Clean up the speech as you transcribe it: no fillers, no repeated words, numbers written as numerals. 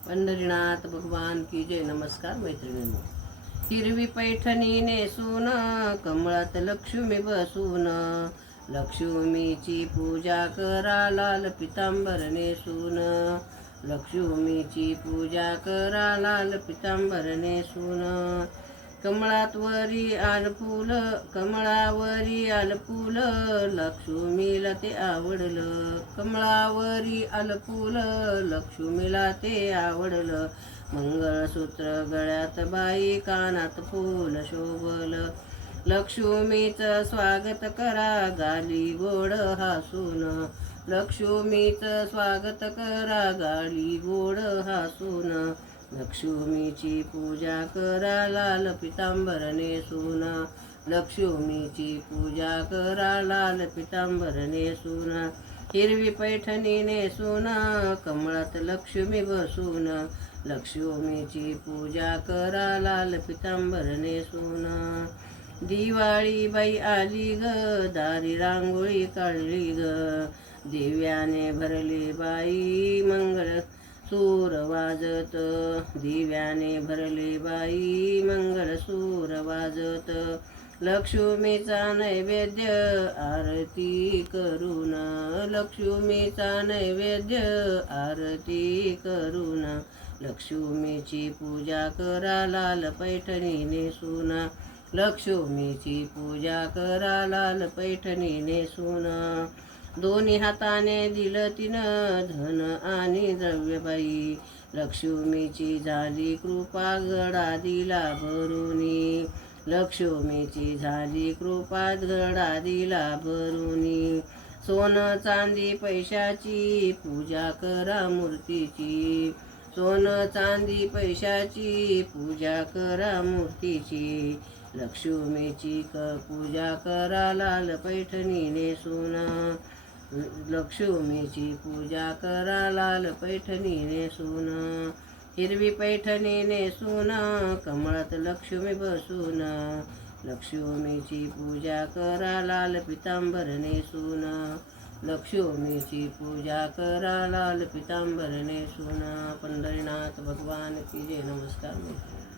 पंढरीनाथ भगवान की जय. नमस्कार मैत्रिणींनो. हिरवी पैठणी नेसून कमळात लक्ष्मी बसून, लक्ष्मीची पूजा करा लाल पितांबर नेसून, लक्ष्मीची पूजा करा लाल पितांबर नेसून. कमळावरी आल फूल लक्ष्मीला ते आवडलं, कमळावरी आल फूल लक्ष्मीला ते आवडलं. मंगळसूत्र गळ्यात बाई कानात फूल शोभलं, लक्ष्मीचं स्वागत करा गाली गोड हसून, लक्ष्मीचं स्वागत करा गाली गोड हसून. लक्ष्मीची पूजा करा लाल पितांबर नेसून, लक्ष्मीची पूजा करा लाल पितांबर नेसून. हिरवी पैठणी नेसून कमळात लक्ष्मी बसून, लक्ष्मीची पूजा करा लाल पितांबर नेसून. दिवाळी बाई आली ग, दारी रांगोळी काढली ग, दिव्याने भरले बाई मंगळ सूर वाजत, दिव्याने भरले बाई मंगळसूर वाजत. लक्ष्मीचा नैवेद्य आरती करून, लक्ष्मीचा नैवेद्य आरती करून. लक्ष्मीची पूजा करा लाल पैठणी नेसून, लक्ष्मीची पूजा करा लाल पैठणी नेसून. दोन्ही हाताने दिलं तिनं धन आणि द्रव्यबाई, लक्ष्मीची झाली कृपा गडा दिला भरुनी, लक्ष्मीची झाली कृपा गडा दिला भरुनी. सोनं चांदी पैशाची पूजा करा मूर्तीची, सोनं चांदी पैशाची पूजा करा मूर्तीची. लक्ष्मीची पूजा करा लाल पैठणी नेसून, लक्ष्मीची पूजा करा लाल पैठणी नेसून. हिरवी पैठणी नेसून कमळात लक्ष्मी बसून, लक्ष्मीची पूजा करा लाल पितांबर नेसून, लक्ष्मीची पूजा करा लाल पितांबर नेसून. पंढरीनाथ भगवान की जय. नमस्कार मैत्रिणी.